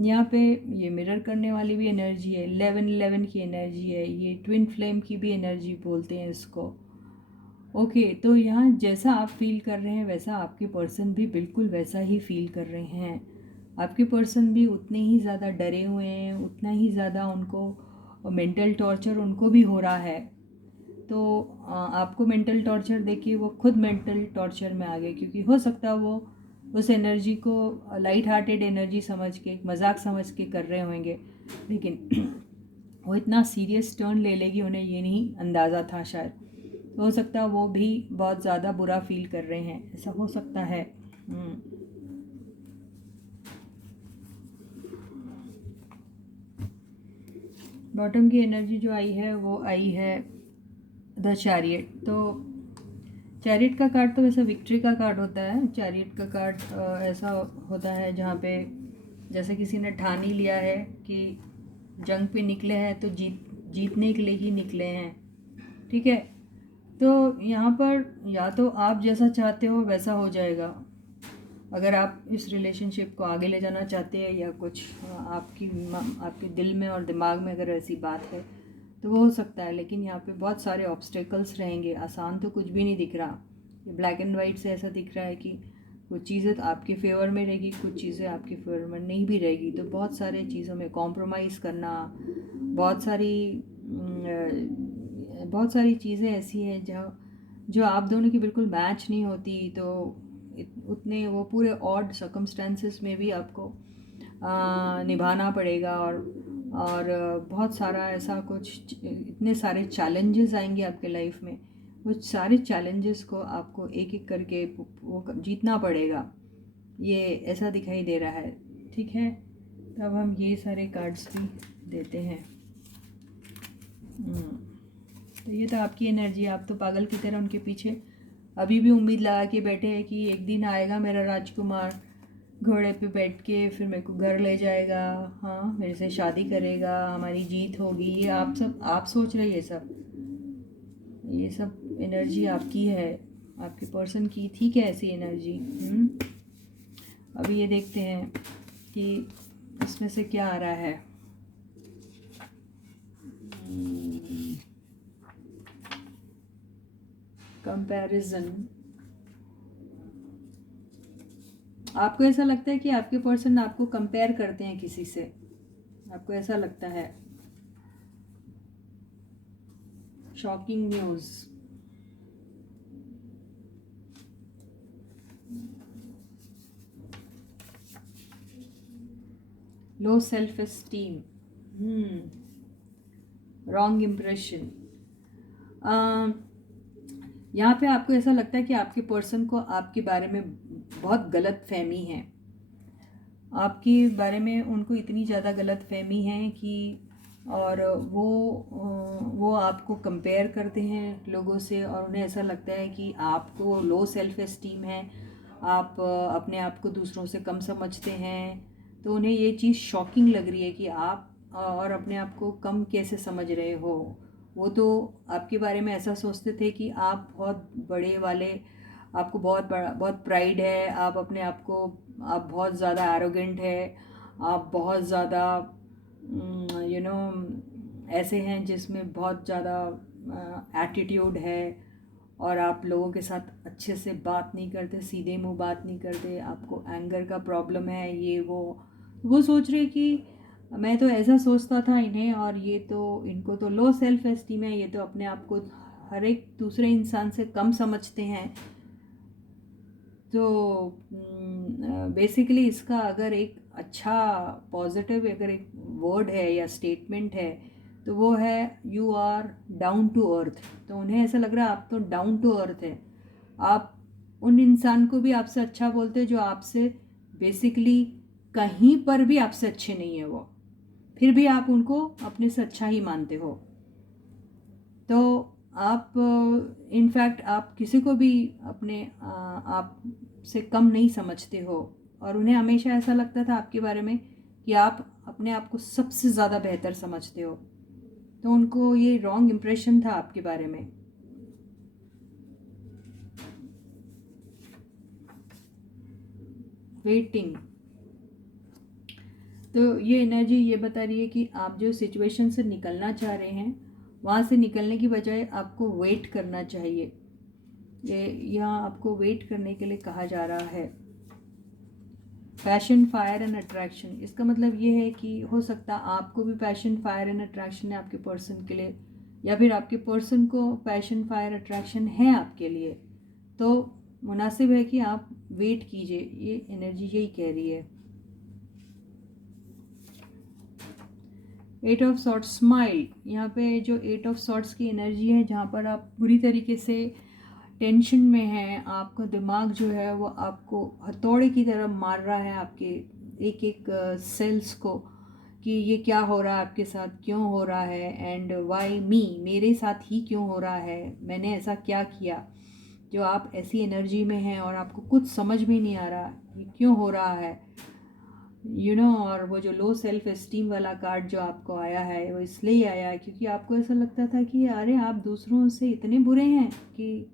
यहाँ पे ये मिरर करने वाली भी एनर्जी है, 11 की एनर्जी है, ये ट्विन फ्लेम की भी एनर्जी बोलते हैं इसको। ओके, तो यहाँ जैसा आप फील कर रहे हैं वैसा आपके पर्सन भी बिल्कुल वैसा ही फील कर रहे हैं। आपके पर्सन भी उतने ही ज़्यादा डरे हुए हैं, उतना ही ज़्यादा उनको मेंटल टॉर्चर उनको भी हो रहा है। तो आपको मेंटल टॉर्चर देखिए, वो खुद मेंटल टॉर्चर में आ गए, क्योंकि हो सकता है वो उस एनर्जी को लाइट हार्टेड एनर्जी समझ के, मजाक समझ के कर रहे होंगे, लेकिन वो इतना सीरियस टर्न ले लेगी उन्हें ये नहीं अंदाज़ा था शायद। तो हो सकता है वो भी बहुत ज़्यादा बुरा फील कर रहे हैं, ऐसा हो सकता है। बॉटम की एनर्जी जो आई है वो आई है द चैरियट। तो चैरियट का कार्ड तो वैसे विक्ट्री का कार्ड होता है। चैरियट का कार्ड ऐसा होता है जहाँ पे जैसे किसी ने ठान ही लिया है कि जंग पे निकले हैं तो जीतने के लिए ही निकले हैं, ठीक है। तो यहाँ पर या तो आप जैसा चाहते हो वैसा हो जाएगा, अगर आप इस रिलेशनशिप को आगे ले जाना चाहते हैं, या कुछ आपके दिल में और दिमाग में अगर ऐसी बात है तो वो हो सकता है। लेकिन यहाँ पे बहुत सारे ऑब्स्टेकल्स रहेंगे, आसान तो कुछ भी नहीं दिख रहा। ये ब्लैक एंड वाइट से ऐसा दिख रहा है कि कुछ चीज़ें तो आपके फेवर में रहेगी, कुछ चीज़ें आपके फेवर में नहीं भी रहेगी। तो बहुत सारे चीज़ों में कॉम्प्रोमाइज़ करना, बहुत सारी चीज़ें ऐसी हैं जो आप दोनों की बिल्कुल मैच नहीं होती। तो उतने वो पूरे ऑड सर्कमस्टेंसेस में भी आपको निभाना पड़ेगा। और बहुत सारा ऐसा कुछ, इतने सारे चैलेंजेस आएंगे आपके लाइफ में। वो सारे चैलेंजेस को आपको एक एक करके वो जीतना पड़ेगा, ये ऐसा दिखाई दे रहा है। ठीक है, तब हम ये सारे कार्ड्स भी देते हैं। तो ये तो आपकी एनर्जी, आप तो पागल की तरह उनके पीछे अभी भी उम्मीद लगा के बैठे हैं कि एक दिन आएगा मेरा राजकुमार घोड़े पे बैठ के, फिर मेरे को घर ले जाएगा, हाँ मेरे से शादी करेगा, हमारी जीत होगी। ये आप सोच रहे, ये सब एनर्जी आपकी है, आपके पर्सन की थी क्या ऐसी एनर्जी? अभी ये देखते हैं कि इसमें से क्या आ रहा है। कंपैरिजन। आपको ऐसा लगता है कि आपके पर्सन आपको कंपेयर करते हैं किसी से, आपको ऐसा लगता है। Shocking news. Low self esteem. Wrong impression. यहाँ पे आपको ऐसा लगता है कि आपके पर्सन को आपके बारे में बहुत गलत फहमी है, आपके बारे में उनको इतनी ज़्यादा गलत फहमी है कि, और वो आपको कंपेयर करते हैं लोगों से, और उन्हें ऐसा लगता है कि आपको लो सेल्फ एस्टीम है, आप अपने आप को दूसरों से कम समझते हैं। तो उन्हें ये चीज़ शॉकिंग लग रही है कि आप और अपने आप को कम कैसे समझ रहे हो। वो तो आपके बारे में ऐसा सोचते थे कि आप बहुत बड़े वाले, आपको बहुत प्राइड है, आप अपने आप को, आप बहुत ज़्यादा एरोगेंट है, आप बहुत ज़्यादा ऐसे हैं जिसमें बहुत ज़्यादा एटीट्यूड है, और आप लोगों के साथ अच्छे से बात नहीं करते, सीधे मुंह बात नहीं करते, आपको एंगर का प्रॉब्लम है, ये वो सोच रहे कि मैं तो ऐसा सोचता था इन्हें, और ये तो इनको तो लो सेल्फ एस्टीम है, ये तो अपने आप को हर एक दूसरे इंसान से कम समझते हैं। तो बेसिकली इसका अगर एक अच्छा पॉजिटिव अगर एक वर्ड है या स्टेटमेंट है तो वो है you are down to earth. तो उन्हें ऐसा लग रहा है आप तो डाउन टू अर्थ है, आप उन इंसान को भी आपसे अच्छा बोलते हैं जो आपसे बेसिकली कहीं पर भी आपसे अच्छे नहीं है, वो फिर भी आप उनको अपने से अच्छा ही मानते हो। तो आप इनफैक्ट आप किसी को भी अपने आप से कम नहीं समझते हो, और उन्हें हमेशा ऐसा लगता था आपके बारे में कि आप अपने आप को सबसे ज़्यादा बेहतर समझते हो। तो उनको ये रॉन्ग इम्प्रेशन था आपके बारे में। वेटिंग। तो ये एनर्जी ये बता रही है कि आप जो सिचुएशन से निकलना चाह रहे हैं, वहाँ से निकलने की बजाय आपको वेट करना चाहिए। ये यहाँ आपको वेट करने के लिए कहा जा रहा है। पैशन, फायर एंड अट्रैक्शन, इसका मतलब ये है कि हो सकता है आपको भी पैशन, फायर एंड अट्रैक्शन है आपके पर्सन के लिए, या फिर आपके पर्सन को पैशन, फायर, अट्रैक्शन है आपके लिए। तो मुनासिब है कि आप वेट कीजिए, ये एनर्जी यही कह रही है। 8 ऑफ सॉर्ट्स, स्माइल। यहाँ पे जो 8 ऑफ सॉर्ट्स की एनर्जी है, जहाँ पर आप बुरी तरीके से टेंशन में हैं, आपका दिमाग जो है वो आपको हथौड़े की तरह मार रहा है, आपके एक एक सेल्स को, कि ये क्या हो रहा है आपके साथ, क्यों हो रहा है, एंड वाई मी, मेरे साथ ही क्यों हो रहा है, मैंने ऐसा क्या किया जो आप ऐसी एनर्जी में हैं और आपको कुछ समझ में नहीं आ रहा ये क्यों हो रहा है, और वो जो लो सेल्फ एस्टीम वाला कार्ड जो आपको आया है वो इसलिए आया है क्योंकि आपको ऐसा लगता था कि अरे आप दूसरों से इतने बुरे हैं कि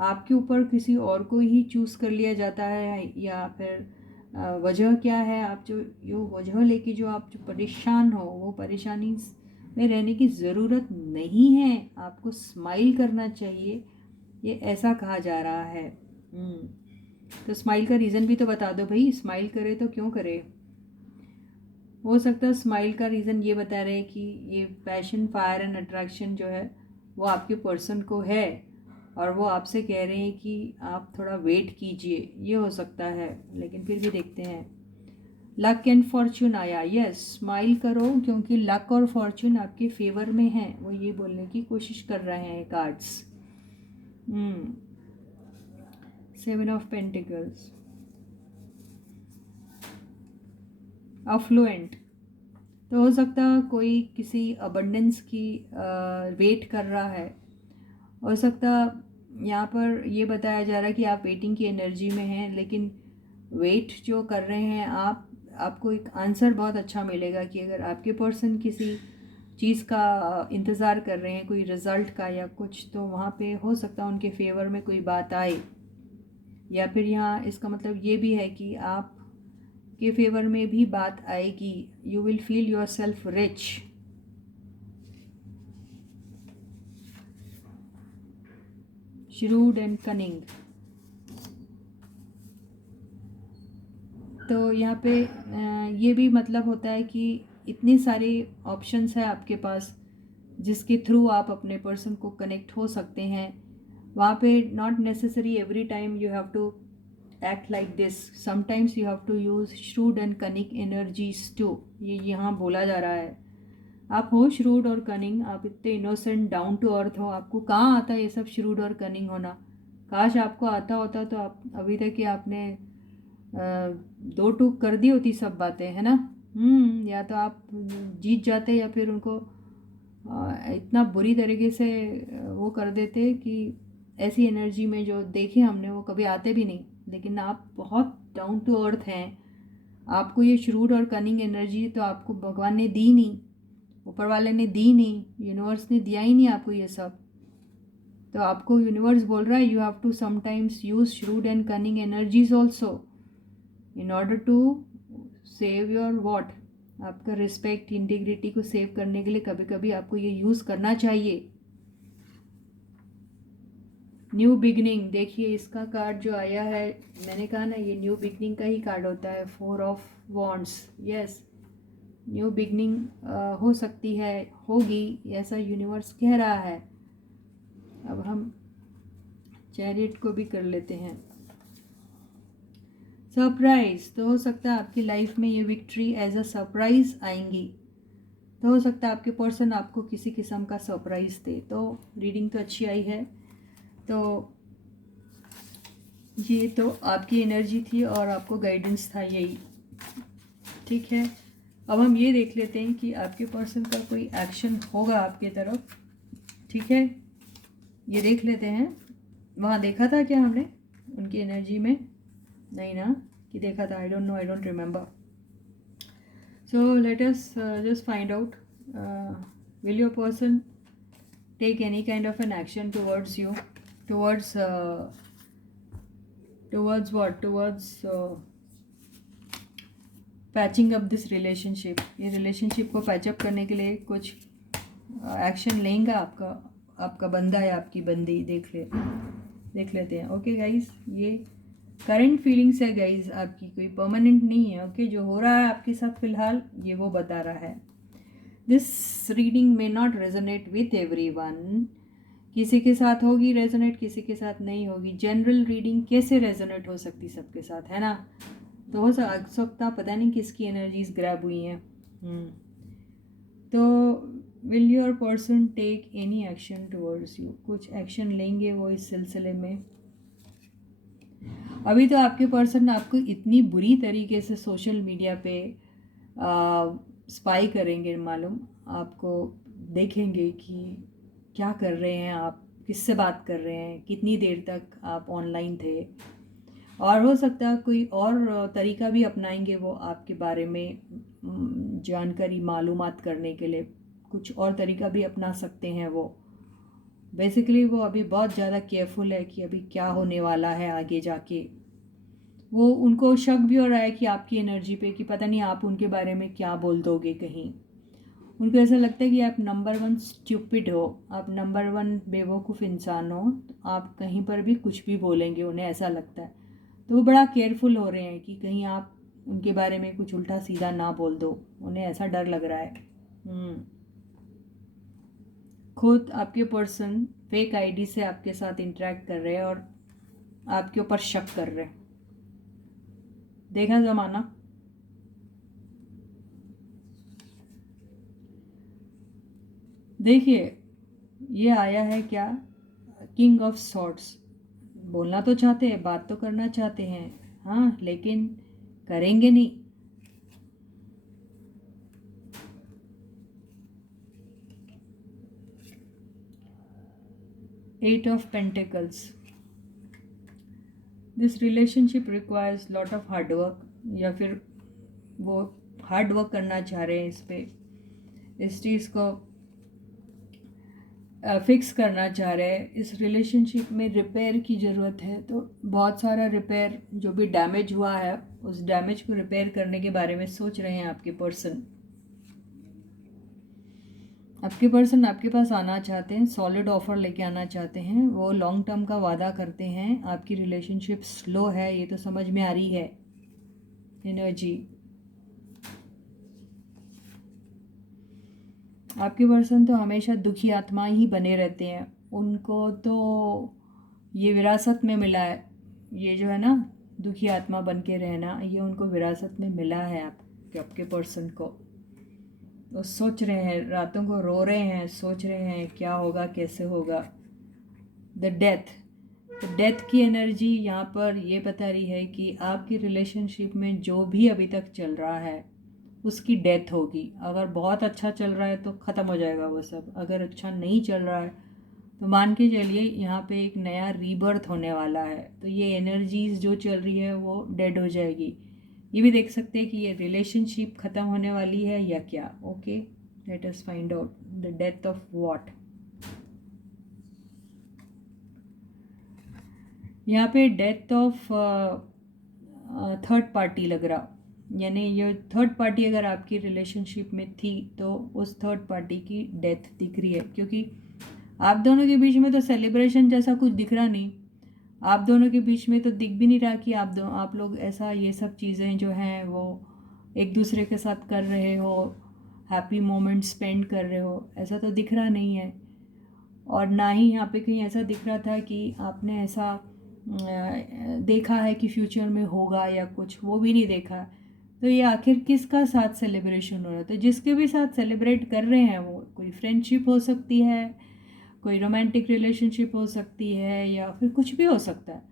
आपके ऊपर किसी और को ही चूज़ कर लिया जाता है, या फिर वजह क्या है, आप जो वजह लेके जो आप जो परेशान हो, वो परेशानी में रहने की ज़रूरत नहीं है, आपको स्माइल करना चाहिए, ये ऐसा कहा जा रहा है। तो स्माइल का रीज़न भी तो बता दो भाई, स्माइल करे तो क्यों करे। हो सकता है स्माइल का रीज़न ये बता रहे कि ये पैशन, फायर एंड अट्रैक्शन जो है वो आपके पर्सन को है और वो आपसे कह रहे हैं कि आप थोड़ा वेट कीजिए, ये हो सकता है। लेकिन फिर भी देखते हैं। लक एंड फॉर्चून आया, यस, स्माइल करो क्योंकि लक और फॉर्चून आपके फेवर में है, वो ये बोलने की कोशिश कर रहे हैं कार्ड्स। 7 ऑफ पेंटिकल्स, अफ्लुएंट, तो हो सकता है कोई किसी अबंडेंस की वेट कर रहा है। हो सकता यहाँ पर ये बताया जा रहा है कि आप वेटिंग की एनर्जी में हैं, लेकिन वेट जो कर रहे हैं आप, आपको एक आंसर बहुत अच्छा मिलेगा कि अगर आपके पर्सन किसी चीज़ का इंतज़ार कर रहे हैं, कोई रिज़ल्ट का या कुछ, तो वहाँ पे हो सकता है उनके फेवर में कोई बात आए। या फिर यहाँ इसका मतलब ये भी है कि आप के फेवर में भी बात आएगी। You will feel your self rich. Shrewd and cunning, तो यहाँ पे ये भी मतलब होता है कि इतनी सारी ऑप्शंस है आपके पास जिसके थ्रू आप अपने पर्सन को कनेक्ट हो सकते हैं। वहाँ पे not necessary every time you have to act like this, sometimes you have to use shrewd and cunning energies to, ये यहाँ बोला जा रहा है। आप हो श्रूड और कनिंग, आप इतने इनोसेंट डाउन टू अर्थ हो, आपको कहाँ आता है ये सब श्रूड और कनिंग होना। काश आपको आता होता तो आप अभी तक कि आपने दो टूक कर दी होती सब बातें, है ना। या तो आप जीत जाते या फिर उनको इतना बुरी तरीके से वो कर देते कि ऐसी एनर्जी में जो देखे हमने वो कभी आते भी नहीं। लेकिन आप बहुत डाउन टू अर्थ हैं, आपको ये श्रूड और कनिंग एनर्जी तो आपको भगवान ने दी नहीं, ऊपर वाले ने दी नहीं, यूनिवर्स ने दिया ही नहीं आपको ये सब। तो आपको यूनिवर्स बोल रहा है you have to sometimes use shrewd and cunning energies also in order to save your what, आपका रिस्पेक्ट, इंटीग्रिटी को सेव करने के लिए कभी कभी आपको ये यूज़ करना चाहिए। न्यू बिगनिंग, देखिए इसका कार्ड जो आया है, मैंने कहा ना ये न्यू बिगनिंग का ही कार्ड होता है, 4 of wands. Yes, new beginning हो सकती है, होगी, ऐसा यूनिवर्स कह रहा है। अब हम चैरियट को भी कर लेते हैं। सरप्राइज, तो हो सकता है आपकी लाइफ में ये विक्ट्री एज अ सरप्राइज आएंगी। तो हो सकता है आपके पर्सन आपको किसी किस्म का सरप्राइज दे। तो रीडिंग तो अच्छी आई है। तो ये तो आपकी एनर्जी थी और आपको गाइडेंस था यही, ठीक है। अब हम ये देख लेते हैं कि आपके पर्सन का कोई एक्शन होगा आपकी तरफ, ठीक है। ये देख लेते हैं। वहाँ देखा था क्या हमने उनकी एनर्जी में? नहीं ना कि देखा था, I don't know, I don't remember. So let us just find out, will your person take any kind of an action towards you, towards what, towards patching up this relationship. ये relationship को patch up करने के लिए कुछ action लेंगे आपका बंदा या आपकी बंदी। देख लेते हैं। ओके गाइज, ये करंट फीलिंग्स है गाइज आपकी, कोई परमानेंट नहीं है। ओके, जो हो रहा है आपके साथ फिलहाल ये वो बता रहा है। This reading may not resonate with everyone, किसी के साथ होगी रेजोनेट, किसी के साथ नहीं होगी। जनरल रीडिंग कैसे रेजोनेट हो सकती सबके साथ, है ना। तो हो सकता पता नहीं किसकी एनर्जीज ग्रैब हुई हैं। तो will your person take any action towards you, कुछ एक्शन लेंगे वो इस सिलसिले में। अभी तो आपके पर्सन आपको इतनी बुरी तरीके से सोशल मीडिया पे स्पाई करेंगे, मालूम आपको, देखेंगे कि क्या कर रहे हैं आप, किससे बात कर रहे हैं, कितनी देर तक आप ऑनलाइन थे। और हो सकता है कोई और तरीका भी अपनाएंगे वो आपके बारे में जानकारी मालूमात करने के लिए, कुछ और तरीका भी अपना सकते हैं वो। बेसिकली वो अभी बहुत ज़्यादा केयरफुल है कि अभी क्या होने वाला है आगे जाके। वो उनको शक भी हो रहा है कि आपकी एनर्जी पे कि पता नहीं आप उनके बारे में क्या बोल दोगे कहीं। उनको ऐसा लगता है कि आप नंबर 1 स्टूपिड हो, आप नंबर 1 बेवकूफ़ इंसान हो, तो आप कहीं पर भी कुछ भी बोलेंगे, उन्हें ऐसा लगता है। तो वो बड़ा केयरफुल हो रहे हैं कि कहीं आप उनके बारे में कुछ उल्टा सीधा ना बोल दो, उन्हें ऐसा डर लग रहा है। खुद आपके पर्सन फेक आईडी से आपके साथ इंटरेक्ट कर रहे हैं और आपके ऊपर शक कर रहे हैं। देखा ज़माना। देखिए ये आया है क्या, किंग ऑफ सॉर्ड्स। बोलना तो चाहते हैं, बात तो करना चाहते हैं, हाँ, लेकिन करेंगे नहीं। Eight of pentacles. This relationship requires lot of hard work, या फिर वो हार्ड वर्क करना चाह रहे हैं इस पे, इस चीज़ को फिक्स करना चाह रहे हैं। इस रिलेशनशिप में रिपेयर की ज़रूरत है, तो बहुत सारा रिपेयर, जो भी डैमेज हुआ है उस डैमेज को रिपेयर करने के बारे में सोच रहे हैं आपके पर्सन। आपके पर्सन आपके पास आना चाहते हैं, सॉलिड ऑफर लेके आना चाहते हैं, वो लॉन्ग टर्म का वादा करते हैं। आपकी रिलेशनशिप स्लो है, ये तो समझ में आ रही है एनर्जी। आपके पर्सन तो हमेशा दुखी आत्मा ही बने रहते हैं, उनको तो ये विरासत में मिला है, ये जो है ना दुखी आत्मा बन के रहना, ये उनको विरासत में मिला है आपके पर्सन को। वो सोच रहे हैं, रातों को रो रहे हैं, सोच रहे हैं क्या होगा, कैसे होगा। द डेथ की एनर्जी यहाँ पर ये बता रही है कि आपकी रिलेशनशिप में जो भी अभी तक चल रहा है उसकी डेथ होगी। अगर बहुत अच्छा चल रहा है तो ख़त्म हो जाएगा वो सब, अगर अच्छा नहीं चल रहा है तो मान के चलिए यहाँ पे एक नया रीबर्थ होने वाला है। तो ये एनर्जीज जो चल रही है वो डेड हो जाएगी। ये भी देख सकते हैं कि ये रिलेशनशिप ख़त्म होने वाली है या क्या। Okay, let us find out the death of what. यहाँ पे डेथ ऑफ थर्ड पार्टी लग रहा, यानी ये थर्ड पार्टी अगर आपकी रिलेशनशिप में थी तो उस थर्ड पार्टी की डेथ दिख रही है, क्योंकि आप दोनों के बीच में तो सेलिब्रेशन जैसा कुछ दिख रहा नहीं। आप दोनों के बीच में तो दिख भी नहीं रहा कि आप लोग ऐसा ये सब चीज़ें जो हैं वो एक दूसरे के साथ कर रहे हो, हैप्पी मोमेंट स्पेंड कर रहे हो, ऐसा तो दिख रहा नहीं है। और ना ही यहाँ पे कहीं ऐसा दिख रहा था कि आपने ऐसा देखा है कि फ्यूचर में होगा या कुछ, वो भी नहीं देखा। तो ये आखिर किसका साथ सेलिब्रेशन हो रहा है? तो जिसके भी साथ सेलिब्रेट कर रहे हैं वो कोई फ्रेंडशिप हो सकती है, कोई रोमांटिक रिलेशनशिप हो सकती है, या फिर कुछ भी हो सकता है।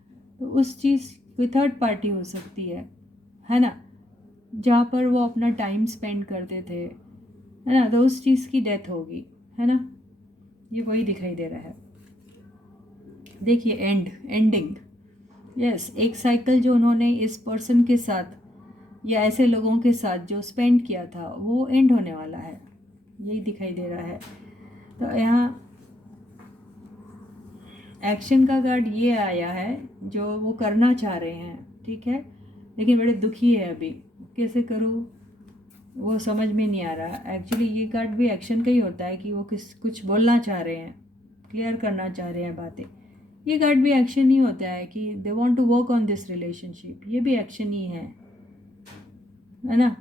तो उस चीज़ कोई थर्ड पार्टी हो सकती है ना, जहाँ पर वो अपना टाइम स्पेंड करते थे, है ना, तो उस चीज़ की डेथ होगी, है ना, ये वही दिखाई दे रहा है। देखिए एंडिंग, यस, एक साइकिल जो उन्होंने इस पर्सन के साथ या ऐसे लोगों के साथ जो स्पेंड किया था वो एंड होने वाला है, यही दिखाई दे रहा है। तो यहाँ एक्शन का कार्ड ये आया है जो वो करना चाह रहे हैं, ठीक है, लेकिन बड़े दुखी है अभी, कैसे करूँ वो समझ में नहीं आ रहा। एक्चुअली ये कार्ड भी एक्शन का ही होता है कि वो कुछ बोलना चाह रहे हैं, क्लियर करना चाह रहे हैं बातें। ये कार्ड भी एक्शन ही होता है कि they want to work on this relationship, ये भी एक्शन ही है ना,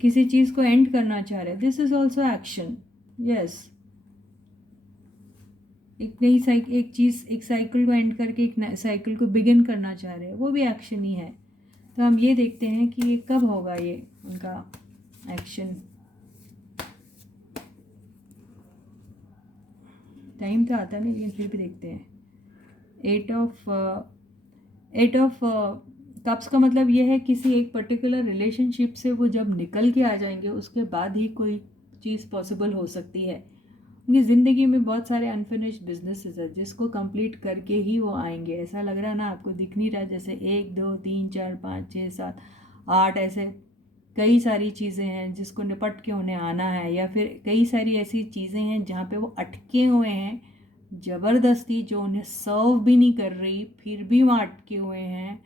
किसी चीज़ को एंड करना चाह रहे हैं, this is also action. Yes, एक साइकिल को एंड करके एक साइकिल को बिगिन करना चाह रहे हैं, वो भी एक्शन ही है। तो हम ये देखते हैं कि ये कब होगा ये उनका एक्शन। टाइम तो आता नहीं, लेकिन फिर भी देखते हैं। एट ऑफ कप्स का मतलब ये है किसी एक पर्टिकुलर रिलेशनशिप से वो जब निकल के आ जाएंगे उसके बाद ही कोई चीज़ पॉसिबल हो सकती है। उनकी ज़िंदगी में बहुत सारे अनफिनिश्ड बिजनेसेस है जिसको कंप्लीट करके ही वो आएंगे। ऐसा लग रहा है ना, आपको दिख नहीं रहा जैसे 1 2 3 4 5 6 7 8 ऐसे कई सारी चीज़ें हैं जिसको निपट के उन्हें आना है, या फिर कई सारी ऐसी चीज़ें हैं जहाँ पे वो अटके हुए हैं ज़बरदस्ती, जो उन्हें सर्व भी नहीं कर रही फिर भी वहाँ अटके हुए हैं।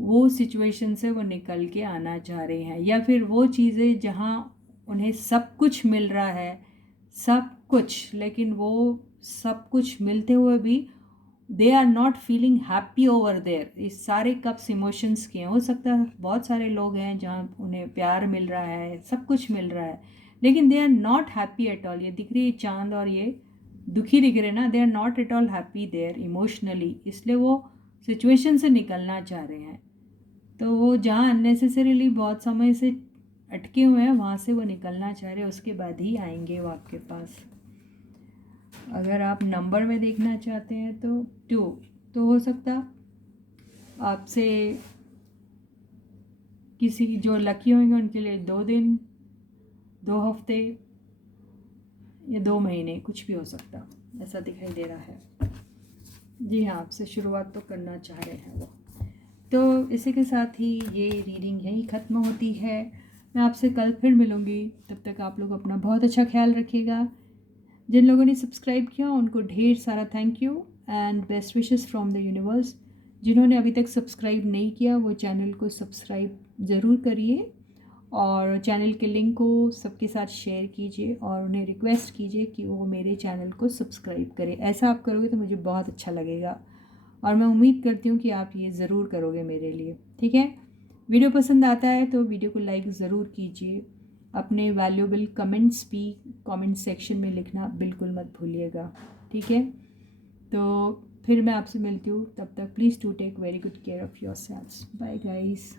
वो सिचुएशन से वो निकल के आना चाह रहे हैं, या फिर वो चीज़ें जहाँ उन्हें सब कुछ मिल रहा है, सब कुछ, लेकिन वो सब कुछ मिलते हुए भी they are not feeling happy over there. इस सारे कप्स इमोशंस के हैं। हो सकता है बहुत सारे लोग हैं जहाँ उन्हें प्यार मिल रहा है, सब कुछ मिल रहा है, लेकिन they are not happy at all. ये दिख रही है चांद और ये दुखी दिख रहे ना, they are not at all happy there emotionally, इसलिए वो सिचुएशन से निकलना चाह रहे हैं। तो वो जहाँ अननेसेसरीली बहुत समय से अटके हुए हैं वहाँ से वो निकलना चाह रहे हैं, उसके बाद ही आएंगे वो आपके पास। अगर आप नंबर में देखना चाहते हैं तो 2, तो हो सकता आपसे किसी जो लकी होंगे उनके लिए 2 दिन, 2 हफ्ते या 2 महीने, कुछ भी हो सकता, ऐसा दिखाई दे रहा है। जी हाँ, आपसे शुरुआत तो करना चाह रहे हैं वो। तो इसी के साथ ही ये रीडिंग यहीं ख़त्म होती है। मैं आपसे कल फिर मिलूँगी, तब तक आप लोग अपना बहुत अच्छा ख्याल रखिएगा। जिन लोगों ने सब्सक्राइब किया उनको ढेर सारा thank you and best wishes from the universe. जिन्होंने अभी तक सब्सक्राइब नहीं किया वो चैनल को सब्सक्राइब ज़रूर करिए और चैनल के लिंक को सबके साथ शेयर कीजिए और उन्हें रिक्वेस्ट कीजिए कि वो मेरे चैनल को सब्सक्राइब करें। ऐसा आप करोगे तो मुझे बहुत अच्छा लगेगा और मैं उम्मीद करती हूँ कि आप ये ज़रूर करोगे मेरे लिए। ठीक है, वीडियो पसंद आता है तो वीडियो को लाइक ज़रूर कीजिए। अपने वैल्यूएबल कमेंट्स भी कमेंट सेक्शन में लिखना बिल्कुल मत भूलिएगा। ठीक है, तो फिर मैं आपसे मिलती हूँ, तब तक please do take very good care of yourselves. Bye guys.